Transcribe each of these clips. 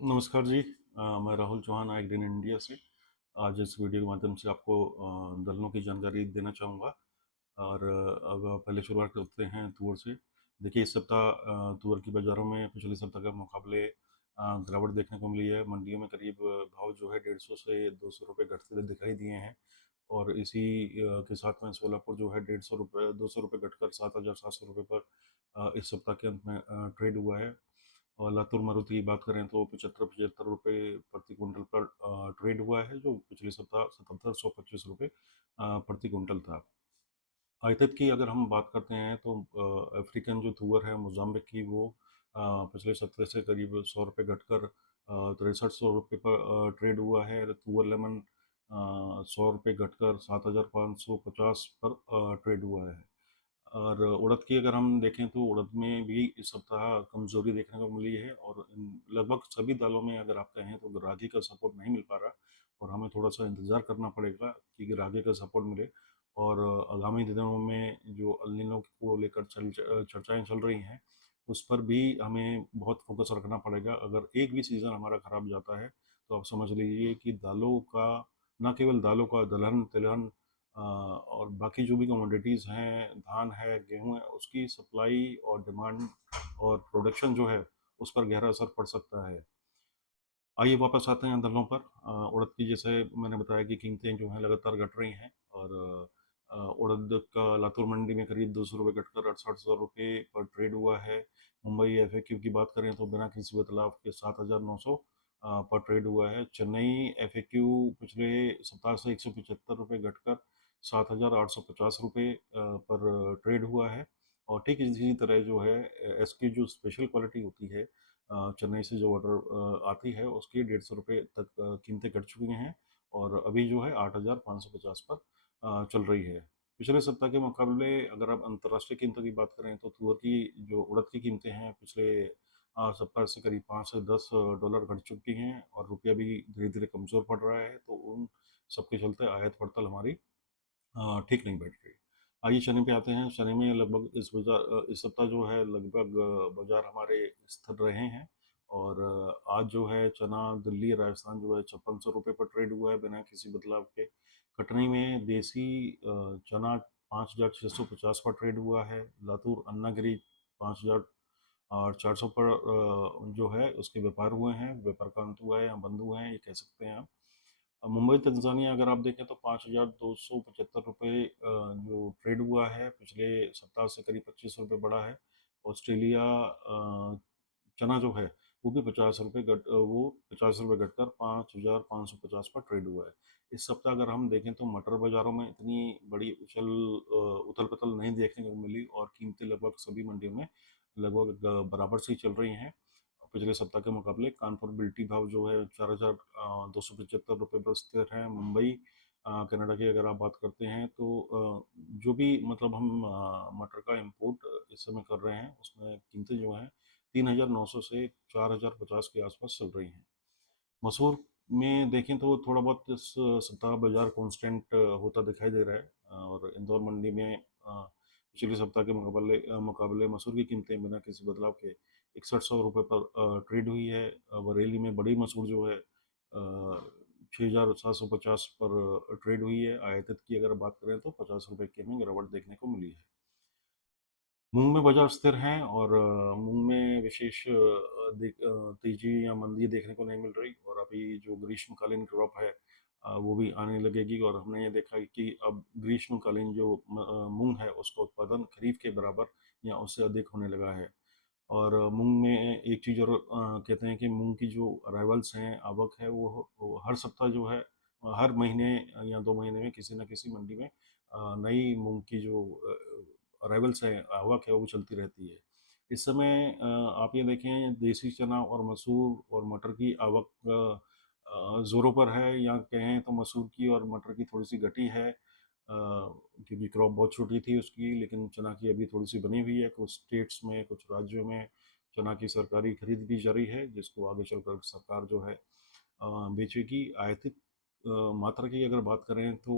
नमस्कार जी। मैं Rahul Chauhan agri India से। आज इस वीडियो के माध्यम से आपको दलहनों की जानकारी देना चाहूँगा। और अब पहले शुरुआत करते हैं तुअर से। देखिए, इस सप्ताह तुअर की बाज़ारों में पिछले सप्ताह के मुकाबले गिरावट देखने को मिली है। मंडियों में करीब भाव जो है 150 से 200 रुपये घटते हुए दिखाई दिए हैं। और इसी के साथ में सोलापुर जो है 150 रुपये 200 रुपये घटकर 7,700 रुपये पर इस सप्ताह के अंत में ट्रेड हुआ है। और लातूर मारुति की बात करें तो 75-75 रुपये प्रति क्विंटल पर ट्रेड हुआ है, जो पिछले सप्ताह 7725 रुपये प्रति क्विंटल था। आयात की अगर हम बात करते हैं तो अफ्रीकन जो तुअर है मोजाम्बिक की, वो पिछले सप्ताह से करीब 100 रुपये घटकर 6300 रुपये पर ट्रेड हुआ है। तुअर लेमन 100 रुपये घटकर 7550 पर ट्रेड हुआ है। और उड़द की अगर हम देखें तो उड़द में भी इस सप्ताह कमज़ोरी देखने को मिली है। और लगभग सभी दालों में अगर आप कहें तो रागी का सपोर्ट नहीं मिल पा रहा, और हमें थोड़ा सा इंतज़ार करना पड़ेगा कि रागी का सपोर्ट मिले। और आगामी दिनों में जो अल नीनो को लेकर चर्चाएं चल रही हैं, उस पर भी हमें बहुत फोकस रखना पड़ेगा। अगर एक भी सीज़न हमारा ख़राब जाता है तो आप समझ लीजिए कि दालों का, न केवल दालों का, दलहन तिलहन और बाकी जो भी कमोडिटीज़ हैं, धान है, गेहूँ है, उसकी सप्लाई और डिमांड और प्रोडक्शन जो है, उस पर गहरा असर पड़ सकता है। आइए वापस आते हैं दलों पर। उड़द की, जैसे मैंने बताया कि कीमतें जो हैं लगातार घट रही हैं। और उड़द का लातूर मंडी में करीब 200 रुपये घटकर 6800 रुपये पर ट्रेड हुआ है। मुंबई एफएक्यू की बात करें तो बिना किसी बदलाव के 7900 पर ट्रेड हुआ है। चेन्नई एफएक्यू पिछले सप्ताह से 175 रुपये घटकर 7850 रुपये पर ट्रेड हुआ है। और ठीक इसी तरह जो है एसक्यू, जो स्पेशल क्वालिटी होती है, चेन्नई से जो ऑर्डर आती है, उसकी 150 रुपये तक कीमतें कट चुकी हैं। और अभी जो है 8550 पर चल रही है। पिछले सप्ताह के मुकाबले अगर आप अंतर्राष्ट्रीय कीमतों की बात करें तो तुअर की, जो उड़द की कीमतें हैं, पिछले सप्ताह से करीब 5 से 10 डॉलर घट चुकी हैं। और रुपया भी धीरे धीरे कमज़ोर पड़ रहा है, तो उन सबके चलते आयात पड़ताल हमारी ठीक नहीं बैठ रही। आइए शनि पे आते हैं। शनि में लगभग इस सप्ताह जो है लगभग बाजार हमारे स्थिर रहे हैं। और आज जो है चना दिल्ली राजस्थान जो है 5600 रुपये पर ट्रेड हुआ है बिना किसी बदलाव के। कटनी में देसी चना 5650 पर ट्रेड हुआ है। लातूर अन्नागिरी 5400 पर जो है उसके व्यापार हुए हैं, व्यापार का अंत हुआ है या बंद हुए हैं, ये कह सकते हैं आप। मुंबई तंजानिया अगर आप देखें तो 5275 रुपये जो ट्रेड हुआ है, पिछले सप्ताह से करीब 25 रुपये बढ़ा है। ऑस्ट्रेलिया चना जो है वो भी 50 रुपये घटकर 5550 पर ट्रेड हुआ है। इस सप्ताह अगर हम देखें तो मटर बाज़ारों में इतनी बड़ी उथल-पुथल नहीं देखने को मिली, और कीमतें लगभग सभी मंडियों में लगभग बराबर से ही चल रही हैं पिछले सप्ताह के मुकाबले। कानपुर बिल्टी भाव जो है 4275 रुपये पर स्थिर है। मुंबई कनाडा की अगर आप बात करते हैं तो जो भी मतलब हम मटर का इम्पोर्ट इस समय कर रहे हैं, उसमें कीमतें जो हैं 3900 से 4050 के आसपास चल रही हैं। मसूर में देखें तो थोड़ा बहुत इस सप्ताह बाजार कांस्टेंट होता दिखाई दे रहा है। और इंदौर मंडी में पिछले सप्ताह के मुकाबले मसूर की कीमतें बिना किसी बदलाव के 6100 रुपये पर ट्रेड हुई है। बरेली में बड़ी मसूर जो है 6750 पर ट्रेड हुई है। आयातित की अगर बात करें तो 50 रुपये के में गिरावट देखने को मिली है। मूंग में बाजार स्थिर हैं, और मूंग में विशेष तेजी या मंदी देखने को नहीं मिल रही। और अभी जो ग्रीष्मकालीन क्रॉप है वो भी आने लगेगी। और हमने ये देखा कि अब ग्रीष्मकालीन जो मूंग है, उसका उत्पादन खरीफ के बराबर या उससे अधिक होने लगा है। और मूंग में एक चीज़ और कहते हैं कि मूंग की जो अराइवल्स हैं, आवक है, वो हर सप्ताह जो है, हर महीने या 2 महीने में किसी न किसी मंडी में नई मूंग की जो अराइवल्स है, आवक है, वो चलती रहती है। इस समय आप ये देखें, देसी चना और मसूर और मटर की आवक ज़ोरों पर है, या कहें तो मसूर की और मटर की थोड़ी सी घटी है, क्योंकि क्रॉप बहुत छोटी थी उसकी। लेकिन चना की अभी थोड़ी सी बनी हुई है। कुछ स्टेट्स में, कुछ राज्यों में चना की सरकारी खरीद की जारी है, जिसको आगे चलकर सरकार जो है बेचेगी। आयातित मात्रा की अगर बात करें तो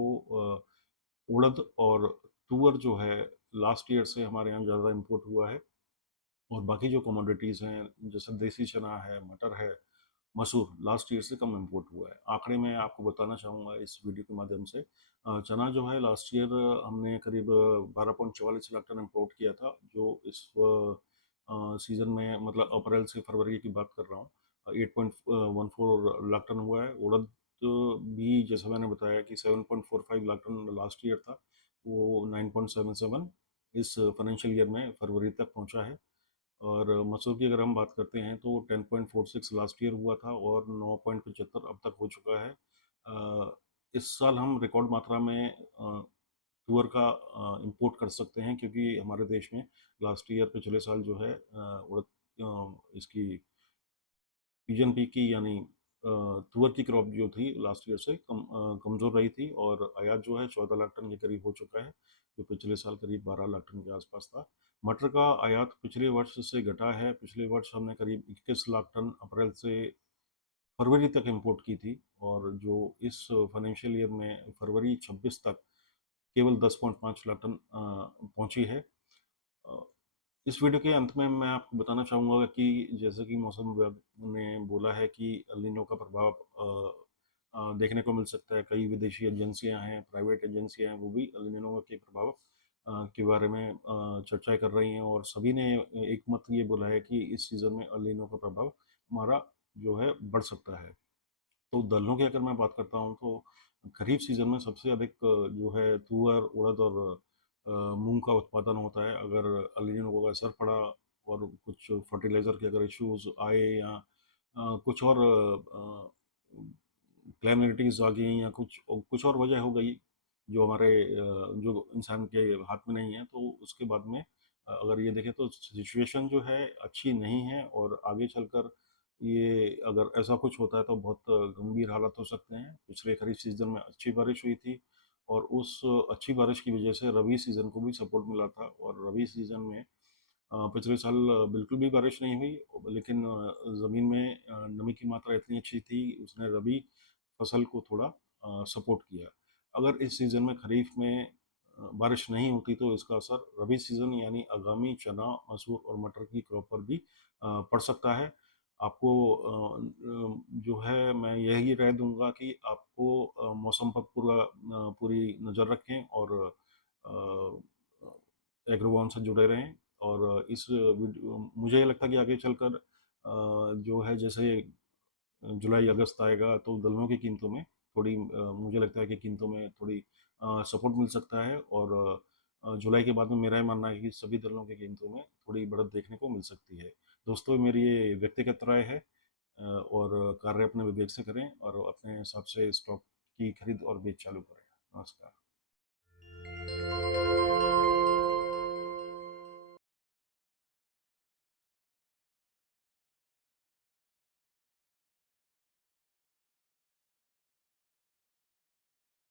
उड़द और तुअर जो है लास्ट ईयर से हमारे यहाँ ज़्यादा इम्पोर्ट हुआ है। और बाकी जो कमोडिटीज़ हैं, जैसे देसी चना है, मटर है, मसूर लास्ट ईयर से कम इम्पोर्ट हुआ है। आंकड़े मैं आपको बताना चाहूँगा इस वीडियो के माध्यम से। चना जो है लास्ट ईयर हमने करीब 12.44 लाख टन इम्पोर्ट किया था, जो इस सीज़न में मतलब अप्रैल से फरवरी की बात कर रहा हूँ 8.14 लाख टन हुआ है। उड़द भी जैसा मैंने बताया कि 7.45 लाख टन लास्ट ईयर था, वो 9.77 इस फाइनेंशियल ईयर में फरवरी तक पहुँचा है। और मसूर की अगर हम बात करते हैं तो 10.46 लास्ट ईयर हुआ था और 9.75 अब तक हो चुका है। इस साल हम रिकॉर्ड मात्रा में तुअर का इंपोर्ट कर सकते हैं, क्योंकि हमारे देश में लास्ट ईयर पिछले साल जो है उड़द इसकी पीजन पी की यानी तुअर की क्रॉप जो थी लास्ट ईयर से कमज़ोर रही थी, और आयात जो है 14 लाख टन के करीब हो चुका है, जो पिछले साल करीब 12 लाख टन के आसपास था। मटर का आयात पिछले वर्ष से घटा है। पिछले वर्ष हमने करीब 21 लाख टन अप्रैल से फरवरी तक इंपोर्ट की थी, और जो इस फाइनेंशियल ईयर में फरवरी 26 तक केवल 10.5 लाख टन पहुंची है। अ, इस वीडियो के अंत में मैं आपको बताना चाहूँगा कि जैसे कि मौसम विभाग ने बोला है कि एल नीनो का प्रभाव देखने को मिल सकता है। कई विदेशी एजेंसियां हैं, प्राइवेट एजेंसियां हैं, वो भी एल नीनो के प्रभाव के बारे में चर्चाएं कर रही हैं, और सभी ने एक मत ये बोला है कि इस सीज़न में एल नीनो का प्रभाव हमारा जो है बढ़ सकता है। तो दलहनों की अगर मैं बात करता हूँ तो खरीफ सीज़न में सबसे अधिक जो है तुअर, उड़द और मूंग का उत्पादन होता है। अगर एल नीनो का असर पड़ा और कुछ फर्टिलाइज़र के अगर इश्यूज आए, या कुछ और कैलेमिटीज़ आ गई, या कुछ और वजह हो गई जो हमारे जो इंसान के हाथ में नहीं है, तो उसके बाद में अगर ये देखें तो सिचुएशन जो है अच्छी नहीं है, और आगे चलकर ये अगर ऐसा कुछ होता है तो बहुत गंभीर हालात हो सकते हैं। पिछले खरीफ सीज़न में अच्छी बारिश हुई थी, और उस अच्छी बारिश की वजह से रबी सीज़न को भी सपोर्ट मिला था, और रबी सीज़न में पिछले साल बिल्कुल भी बारिश नहीं हुई, लेकिन ज़मीन में नमी की मात्रा इतनी अच्छी थी, उसने रबी फसल को थोड़ा सपोर्ट किया। अगर इस सीज़न में खरीफ में बारिश नहीं होती तो इसका असर रबी सीज़न यानी आगामी चना, मसूर और मटर की क्रॉप पर भी पड़ सकता है। आपको जो है मैं यही राय दूँगा कि आपको मौसम पर पूरी नज़र रखें, और एग्रोवन से जुड़े रहें। और इस वीडियो मुझे ये लगता है कि आगे चलकर जो है जैसे जुलाई अगस्त आएगा तो दलहनों की कीमतों में थोड़ी मुझे लगता है कि कीमतों में थोड़ी सपोर्ट मिल सकता है, और जुलाई के बाद में मेरा ये मानना है कि सभी दलहनों की कीमतों में थोड़ी बढ़त देखने को मिल सकती है। दोस्तों, मेरी ये व्यक्तिगत राय है, और कार्य अपने विवेक से करें और अपने हिसाब से स्टॉक की खरीद और बेच चालू करें। नमस्कार।